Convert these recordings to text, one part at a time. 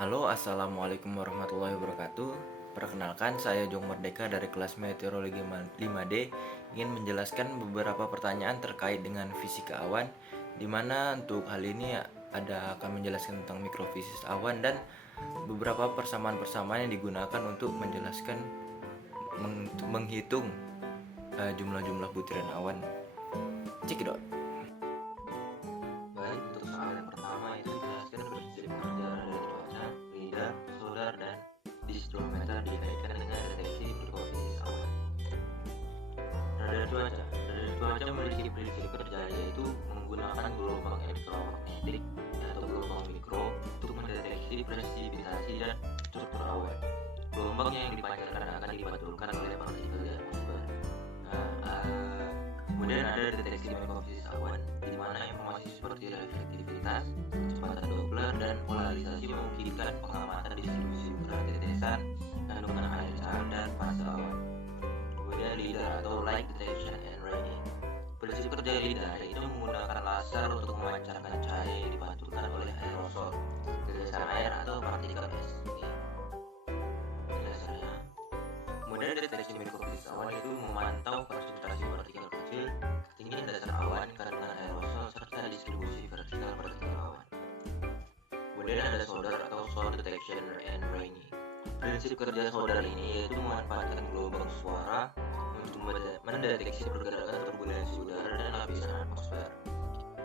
Halo, assalamualaikum warahmatullahi wabarakatuh. Perkenalkan, saya Jong Merdeka dari kelas Meteorologi 5D ingin menjelaskan beberapa pertanyaan terkait dengan fisika awan, di mana untuk hal ini akan menjelaskan tentang mikrofisis awan dan beberapa persamaan-persamaan yang digunakan untuk menjelaskan menghitung jumlah-jumlah butiran awan. Cekidot. Baik, untuk soal yang pertama itu jelaskan prinsip kerja radar cuaca, lidar, sonar, dan disdrometer dikaitkan dengan deteksi mikrofisis awan. Radar cuaca memiliki prinsip kerja yaitu menggunakan gelombang elektromagnetik atau gelombang mikro untuk mendeteksi presipitasi dan struktur awan. Gelombang yang dipancarkan akan dipantulkan oleh partikel di atmosfer. Kemudian ada deteksi mikrofisis awan, di mana informasi seperti reflektivitas, kecepatan Doppler, dan polarisasi memungkinkan pengamatan distribusi ukuran tetesan, kandungan air cair, dan fase awan. Kemudian lidar atau light detection and ranging. Prinsip kerja lidar yaitu menggunakan laser untuk memancarkan cahaya yang dipantulkan oleh aerosol, tetesan air, atau partikel es. Dasarnya. Kemudian deteksi mikrofisis awan itu memantau konsentrasi partikel kecil, ketinggian dasar awan, kandungan aerosol, serta distribusi vertikal partikel awan. Kemudian ada sonar atau sound detection and ranging. Prinsip kerja sonar ini yaitu memanfaatkan gelombang suara untuk mendeteksi pergerakan turbulensi udara dan lapisan atmosfer.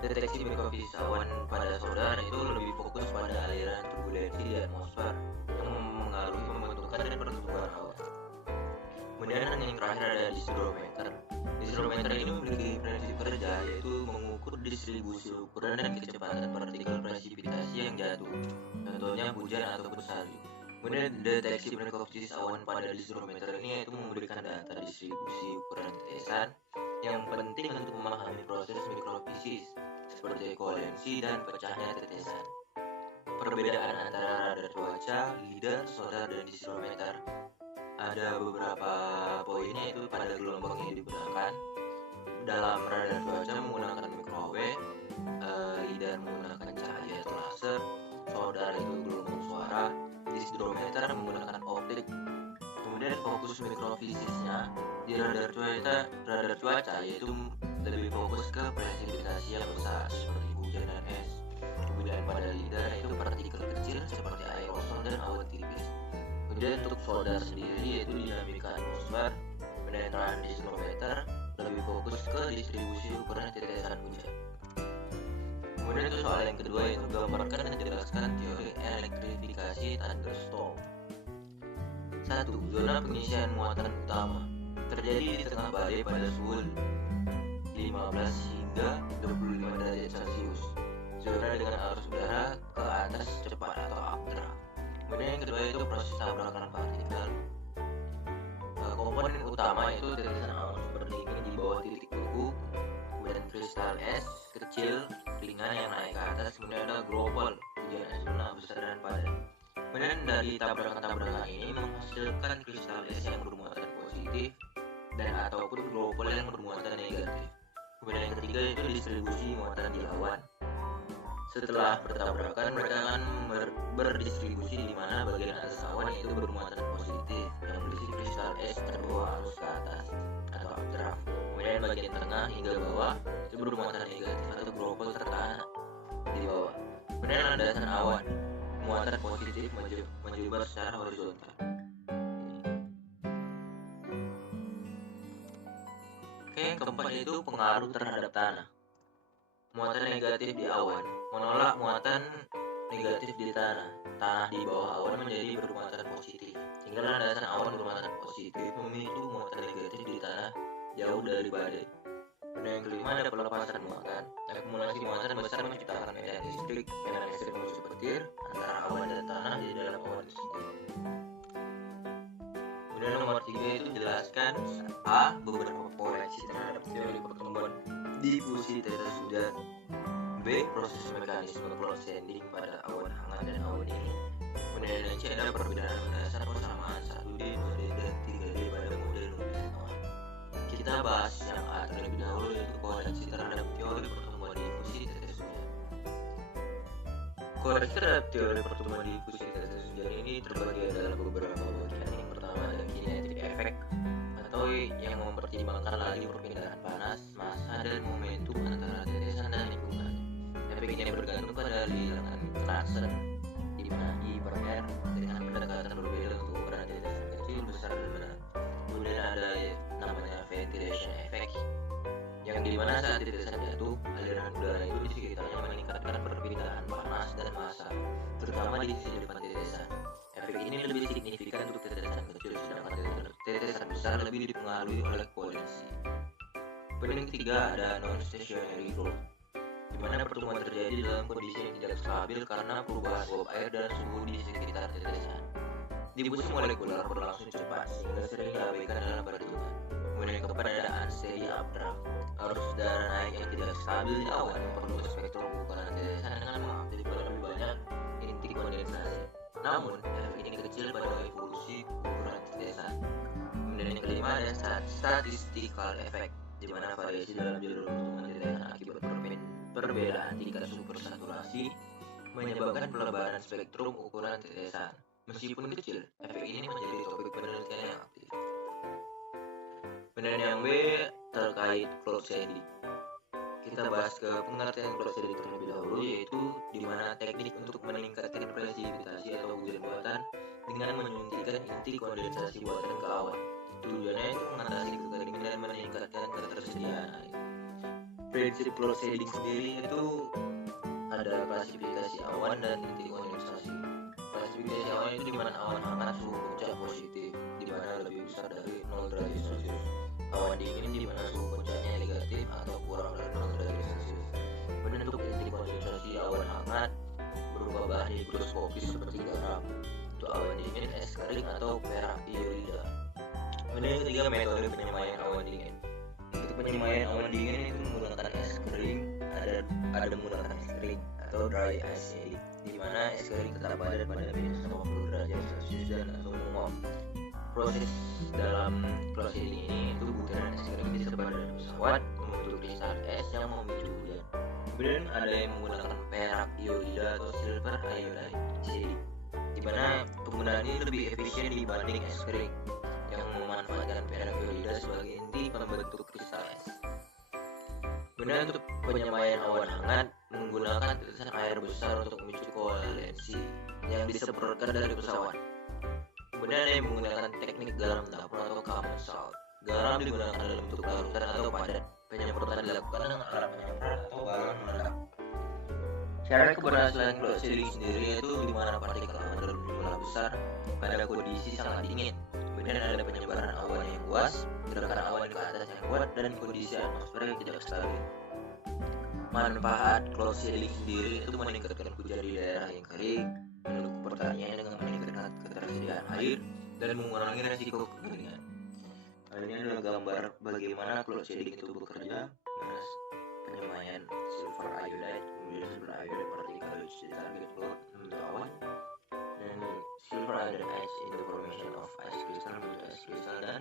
Deteksi mikrofisis awan pada sonar itu lebih fokus pada aliran turbulensi di atmosfer yang mengaruhi pembentukan dan pertumbuhan awan. Kemudian yang terakhir ada disdrometer. Disdrometer ini memiliki prinsip kerja yaitu mengukur distribusi ukuran dan kecepatan partikel presipitasi yang jatuh, contohnya hujan ataupun salju. Kemudian deteksi mikrofisis awan pada disdrometer ini yaitu memberikan data distribusi ukuran tetesan yang penting untuk memahami proses mikrofisis seperti koalensi dan pecahnya tetesan. Perbedaan antara radar cuaca, lidar, sonar, dan disdrometer ada beberapa poinnya itu pada gelombang yang digunakan. Dalam radar cuaca menggunakan microwave, lidar menggunakan cahaya atau laser, sonar itu gelombang suara, disdrometer menggunakan optik. Kemudian fokus mikrofisisnya di radar cuaca yaitu lebih fokus ke presipitasi yang besar seperti hujan dan es. Kemudian pada lidar itu partikel kecil seperti aerosol dan awan tipis. Kemudian untuk sonar sendiri yaitu dinamika atmosfer. Pendengaran disdrometer lebih fokus ke distribusi ukuran tetesan hujan. Kemudian itu soal yang kedua yaitu gambarkan dan jelaskan teori elektrifikasi thunderstorm. 1. Zona pengisian muatan utama terjadi di tengah badai pada suhu 15 hingga 25 derajat Celcius. Zona dengan arus udara ke atas cepat atau updraft. Kemudian yang kedua itu proses tabrakan partikel. Komponen utama itu tetesan awan super dingin di bawah titik beku, kemudian kristal es kecil ringan yang naik ke atas, kemudian ada global hujan es lunak besar dan padat. Kemudian dari tabrakan-tabrakan ini menghasilkan kristal es yang bermuatan positif dan ataupun global yang bermuatan negatif. Kemudian yang ketiga itu distribusi muatan di awan. Setelah bertabrakan, mereka akan berdistribusi di mana bagian atas awan itu bermuatan positif yang berisi kristal es terbawa arus ke atas atau updraft. Kemudian bagian tengah hingga bawah itu bermuatan negatif atau global tertahan di bawah. Kemudian landasan awan, muatan positif menyebar secara horizontal. Oke, yang keempat itu pengaruh terhadap tanah. Muatan negatif di awan menolak muatan negatif di tanah. Tanah di bawah awan menjadi bermuatan positif, sehingga landasan awan bermuatan positif memicu muatan negatif di tanah jauh dari badai. Dan yang kelima ada pelepasan muatan. Akumulasi muatan besar menciptakan medan listrik mengusir petir antara awan dan tanah di dalam awan tersebut. Kemudian nomor 3 itu jelaskan A. Beberapa koreksi terhadap teori pertumbuhan difusi tetes hujan. B. Proses mekanisme cloud sending pada awan hangat dan awan dingin. Kemudian yang C ada perbedaan mendasar persamaan 1D, 2D, dan 3D pada model nuklus awan. Kita bahas yang A terlebih dahulu yaitu koreksi terhadap teori pertumbuhan difusi tetes hujan. Koreksi terhadap teori pertumbuhan difusi tetesan hujan ini terbagi dalam beberapa bagian. Yang pertama ada kinetic effect atau yang mempertimbangkan laju perpindahan panas, massa, dan momentum antara tetesan dan lingkungan. Efek ini bergantung pada bilangan Knudsen, di mana I per R dengan pendekatan berbeda untuk ukuran tetesan kecil, besar, dan berat. Kemudian ada namanya ventilation effect, yang dimana saat tetesan jatuh, aliran udara itu di sekitarnya meningkatkan perpindahan panas dan massa, terutama di sisi depan tetesan. Efek ini lebih signifikan untuk tetesan kecil, sedangkan tetesan besar lebih dipengaruhi oleh koalisi. Kemudian ketiga ada non-stationary growth, di mana pertumbuhan terjadi dalam kondisi yang tidak stabil karena perubahan uap air dan suhu di sekitar tetesan. Difusi molekuler berlangsung cepat sehingga sering diabaikan dalam perhitungan. Kemudian keempat ada unsteady updraft, arus udara naik yang tidak stabil di awan memperluas spektrum ukuran tetesan dengan mengaktifkan lebih banyak inti kondensasi. Namun, efek ini kecil pada evolusi ukuran tetesan. Kemudian yang kelima ada statistical effect, di mana variasi dalam jalur pertumbuhan tetesan akibat perbedaan tingkat supersaturasi menyebabkan pelebaran spektrum ukuran tetesan. Meskipun kecil, efek ini menjadi topik penelitian yang aktif. Kemudian yang B terkait cloud seeding. Kita bahas ke pengertian cloud seeding terlebih dahulu, yaitu di mana teknik untuk meningkatkan presipitasi atau hujan buatan dengan menyuntikkan inti kondensasi buatan ke awan. Tujuannya itu mengatasi kekeringan dan meningkatkan ketersediaan air. Prinsip cloud seeding sendiri itu ada klasifikasi awan dan inti kondensasi. Klasifikasi awan itu di mana awan hangat suhu puncak positif, di mana lebih besar dari 0 derajat Celcius. Awan dingin di mana suhu puncaknya negatif atau kurang dari 0 derajat Celcius. Kemudian untuk inti kondensasi awan hangat berupa bahan higroskopis seperti garam. Untuk awan dingin es kering atau perak iodida. Kemudian yang ketiga metode penyemaian awan dingin. Untuk penyemaian awan dingin itu menggunakan es kering, ada menggunakan es kering atau dry ice shedding, di mana es kering tetap ada pada minus 50 derajat Celcius dan langsung menguap. Proses dalam cloud seeding ini itu butiran es kering disebar dari pesawat membentuk kristal es yang memicu hujan. Kemudian ada yang menggunakan perak iodida atau silver iodide seeding, di mana penggunaan ini lebih efisien dibanding es kering yang memanfaatkan perak iodida sebagai inti pembentuk kristal es. Kemudian untuk penyemaian awan hangat menggunakan tetesan air besar untuk memicu koalensi yang disemprotkan dari pesawat. Kemudian ada yang menggunakan teknik garam dapur atau common salt. Garam digunakan dalam bentuk larutan atau padat. Penyemprotan dilakukan dengan alat penyemprot atau balon meledak. Syarat keberhasilan cloud seeding sendiri yaitu di mana partikel awan dalam jumlah besar pada kondisi sangat dingin. Kemudian ada penyebaran awan yang luas, gerakan awan ke atas yang kuat, dan kondisi atmosfer yang tidak stabil. Manfaat cloud seeding sendiri itu meningkatkan hujan di daerah yang kering, mendukung pertanian dengan meningkatkan ketersediaan air, dan mengurangi resiko kekeringan. Ini adalah gambar bagaimana cloud seeding itu bekerja. Penyemaian silver iodide, kemudian silver iodide partikel di target cloud membentuk awan, dan silver iodide ice in the formation of ice crystal membentuk ice crystal dan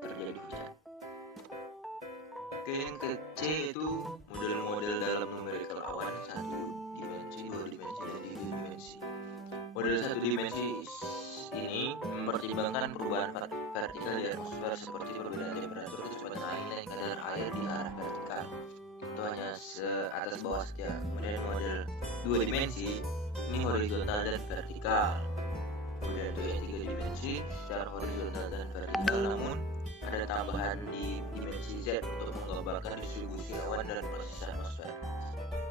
terjadi hujan. Oke, yang ke C itu model-model dalam numerical awan 1 dimensi, 2 dimensi, dan 3 dimensi. Model 1 dimensi ini mempertimbangkan perubahan vertikal di atmosfer seperti perbedaan temperatur, kecepatan angin, dan kadar air di arah vertikal. Itu hanya atas bawah saja. Kemudian model 2 dimensi ini horizontal dan vertikal. Kemudian untuk yang 3 dimensi secara horizontal dan vertikal, namun ada tambahan di dimensi Z untuk menggambarkan distribusi awan dan proses atmosfer.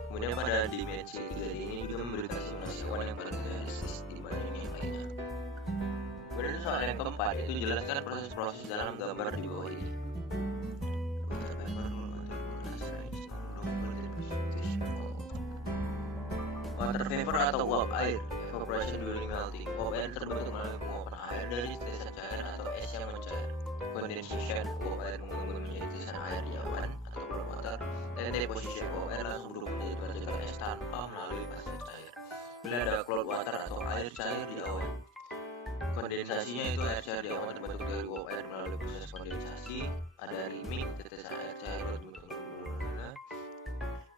Kemudian pada dimensi 3 ini juga memberikan simulasi awan yang paling realistis dibanding yang lainnya. Kemudian soal yang keempat itu jelaskan proses-proses dalam gambar di bawah ini. Water vapor atau uap air, evaporation during melting. Uap air terbentuk melalui penguapan air dari tetesan cair atau es yang mencair. Condensation, uap air mengembun menjadi tetesan air di awan atau drop water. Dan deposition, uap air langsung berubah menjadi partikel es tanpa melalui fase cair. Bila ada cloud water atau air cair di awan. Kondensasinya itu air cair di awan terbentuk dari uap air melalui proses kondensasi. Ada riming, tetesan air cair berbentuk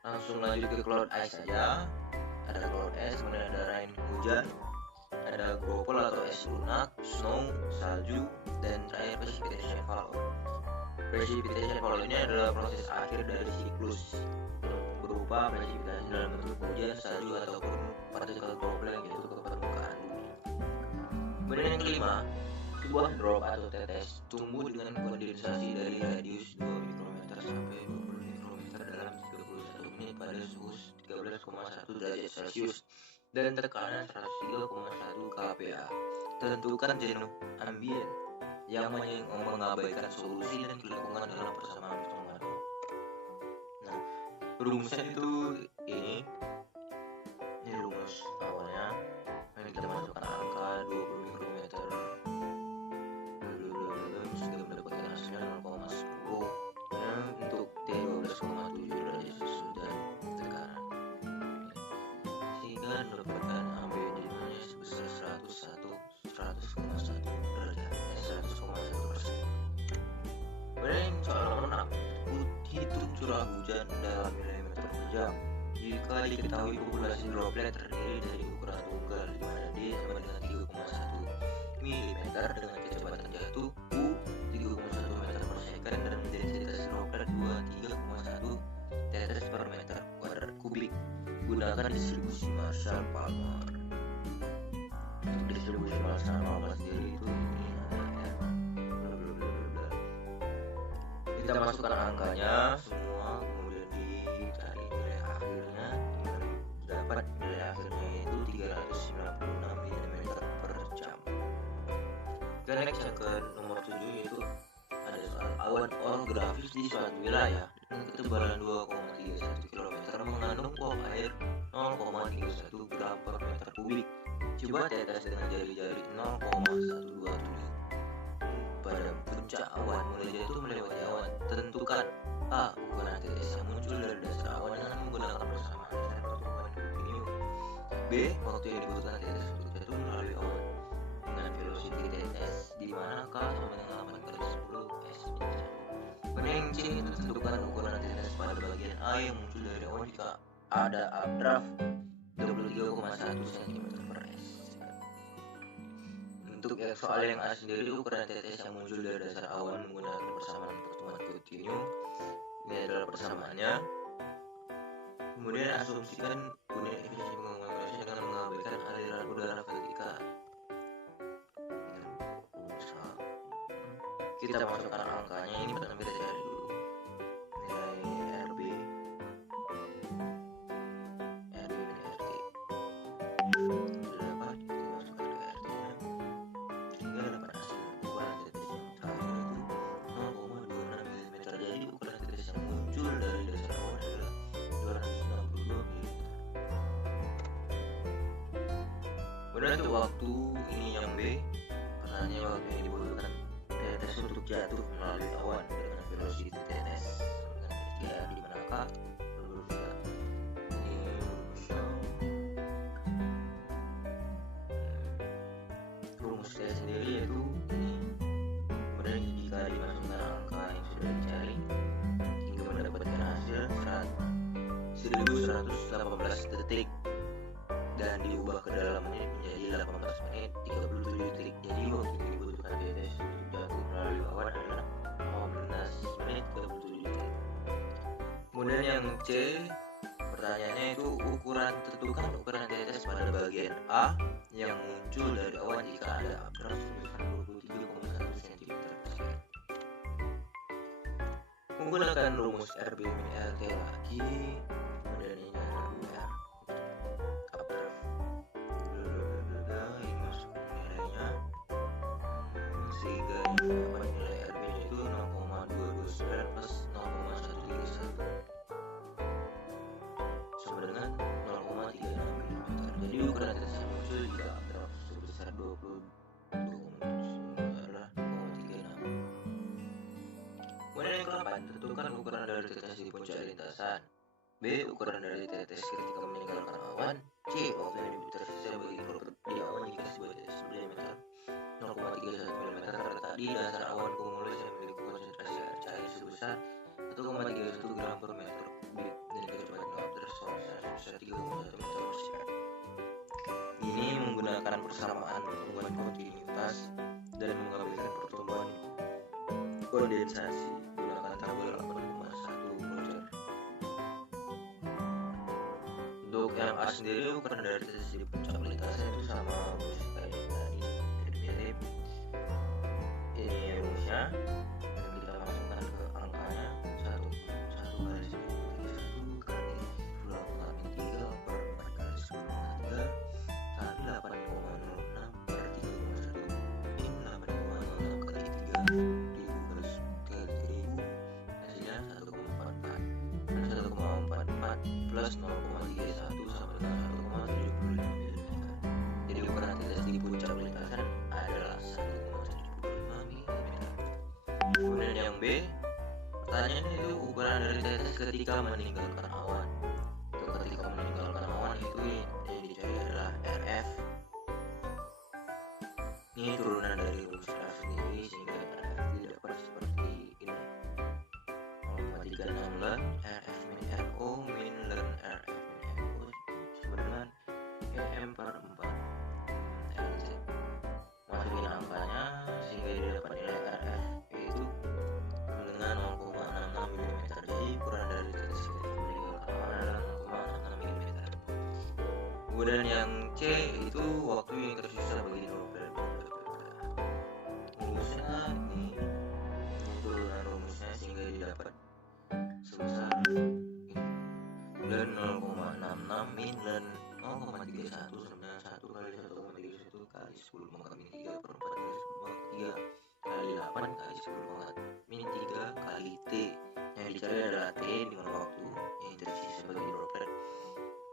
langsung lanjut ke cloud ice saja. ada cloud es, kemudian ada rain hujan, ada gropol atau es lunak, snow salju, dan terakhir precipitation fall. Precipitation fall ini adalah proses akhir dari siklus berupa presipitasi dalam bentuk hujan, salju, ataupun partikel droplet yang jatuh ke permukaan bumi. Kemudian yang kelima, sebuah drop atau tetes tumbuh dengan kondensasi dari radius 2 mikrometer sampai 20 mikrometer dalam 31 menit pada suhu 13,1 derajat Celcius dan tekanan 103,1 kPa. Tentukan jenuh ambien yang mengabaikan solusi dan lingkungan dalam persamaan pertemuan. Nah, rumusnya itu ini rumus awalnya. Ini kita masukkan angka 20 mikrometer sehingga mendapatkan hasilnya 0,10. Nah, untuk T 12,7 derajat Celcius dan tekanan, sehingga mendapatkan ambien jenuhnya sebesar 100,1 derajat, 100,1%. Kemudian soal nomor 6, hitung curah hujan dalam milimeter per jam. Jika diketahui populasi droplet terdiri dari ukuran tunggal di mana D sama dengan 3,1 mm dengan kecepatan jatuh U 3,1 meter per second dan densitas droplet 23,1 tetes per meter kuadrat kubik. Gunakan distribusi Marshall-Palmer. Untuk distribusi Marshall-Palmer sendiri itu ini ada kita masukkan angkanya semua, kemudian dicari nilai akhirnya, dapat nilai akhirnya itu 396 mm per jam. Ke next yang ke nomor 7 yaitu ada soal awan orografis di suatu wilayah dengan ketebalan 2,31 km mengandung uap air 0,31 gram per meter kubik. Coba tetes dengan jari-jari 0,127 pada puncak awan mulai jatuh melewati awan. Tentukan A. ukuran tetes yang muncul dari dasar awan dengan menggunakan persamaan dasar pertumbuhan kontinu. B. waktu yang dibutuhkan tetes untuk jatuh melalui awan dengan velocity tetes di manakah sama dengan 8 kali 10 s min. Kemudian C. tentukan ukuran tetes pada bagian A yang muncul dari awan jika ada updraft 23,1 cm per s. Untuk soal yang A sendiri, ukuran tetes yang muncul dari dasar awan menggunakan persamaan pertemuan kontinu. Ini adalah persamaannya. Kemudian asumsikan unit efisiensi pengukurannya dengan mengabaikan aliran udara ketika kita masukkan angkanya. Ini pertama kita cari dulu nilai RB dan RT. Sudah dapat, kita masukkan ke RT nya sehingga dapat hasil ukuran tetes yang terakhir itu 0,26 mm. Jadi ukuran tetes yang muncul dari dasar awan adalah 262 mm. Kemudian untuk waktu ini yang B, pertanyaannya waktu yang dibutuhkan tetes untuk jatuh melalui awan dengan velocity tetes dengan di manakah? Ini rumusnya sendiri yaitu ini. Kemudian jika dimasukkan angka yang sudah dicari hingga mendapatkan hasil 1118 detik dan diubah ke dalam menit menjadi 18 menit 37 detik. Jadi waktu yang dibutuhkan tetes untuk jatuh melalui awan adalah 15 menit 37 detik. Kemudian yang C, pertanyaannya itu tentukan ukuran tetes pada bagian A yang muncul dari awan jika ada updraft sebesar 23,1 cm per second. Menggunakan rumus RB min RT lagi, kemudian ini ada UR updraft ini masuk nilainya sehingga dapat nilai RB nya itu 0,229 plus 0,131 sama dengan 0,36 mm. Jadi ukuran tetes yang muncul jika updraft sebesar 22,7 adalah 0,36. Kemudian yang ke-8, tentukan ukuran dari tetes di puncak lintasan. B. ukuran dari tetes ketika meninggalkan awan. C. waktu yang tersisa bagi droplet di awan jika sebuah tetes berdiameter 0,31 mm terletak di dasar awan kumulus yang memiliki konsentrasi air cair sebesar 1,31 gram per meter kubik dan kecepatan updraft sebesar 3,1 meter per second. kondensasi gunakan tabel 8,1 Roger. Untuk yang A sendiri ukuran dari titik di puncak lintasan itu sama rumus kayak tadi, mirip-mirip. Ini rumusnya, dan kita masukkan ke angkanya 1 kali 10 kali 10 kali 3 per 4 kali 10 kali 3 kali 8,06 per 3,1 min 8,06 kali 3 dikuras kali 1000 hasilnya 1,44 dan 1,44 plus 0,31 sama dengan 1,75 mm. Jadi ukuran titik di puncak lintasan adalah 1,75 mm. Kemudian yang B, pertanyaannya itu ukuran dari tetes ketika meninggalkan awan. Untuk ketika meninggalkan awan itu yang dicari adalah RF. Ini turunan dari rumus RF sendiri sehingga RF didapat seperti ini. 0,36 len RF min RO min len RF min RO sama dengan EM per 4 LZ. Masukin angkanya sehingga didapat nilai RF yaitu dengan 0,66 mm. Jadi ukuran dari titik ketika meninggalkan awan adalah 0,66 mm. Kemudian yang C itu waktu yang tersisa bagi droplet. Rumusnya ini turunan rumusnya sehingga didapat sebesar ini. Len 0,66 min len 0,31 sama dengan 1 kali 1,31 kali 10 pangkat min 3 per 4 kali 10 pangkat 3 kali 8 kali 10 pangkat min 3 kali T. Yang dicari adalah T dengan waktu yang tersisa bagi droplet.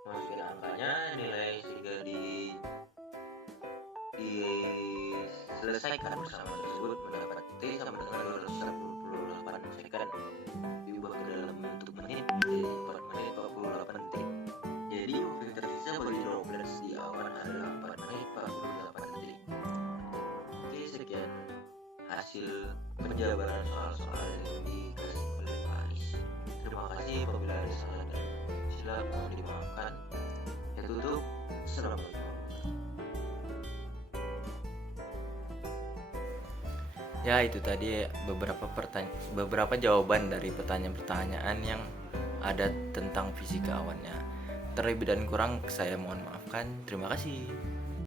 Masukin angkanya, nilai sehingga diselesaikan bersama tersebut mendapat T sama dengan 248 second diubah ke dalam bentuk menit jadi 4 menit 48 detik. Jadi waktu yang tersisa bagi droplet di awan adalah 4 menit 48 detik. Oke, sekian hasil penjabaran soal-soal yang dikasih oleh Pak Aris. Terima kasih apabila ada salah dan silap mohon dimaafkan. Ya tutup. Assalamualaikum. Ya, itu tadi beberapa jawaban dari pertanyaan-pertanyaan yang ada tentang fisika awannya. Terlebih dan kurang saya mohon maafkan. Terima kasih.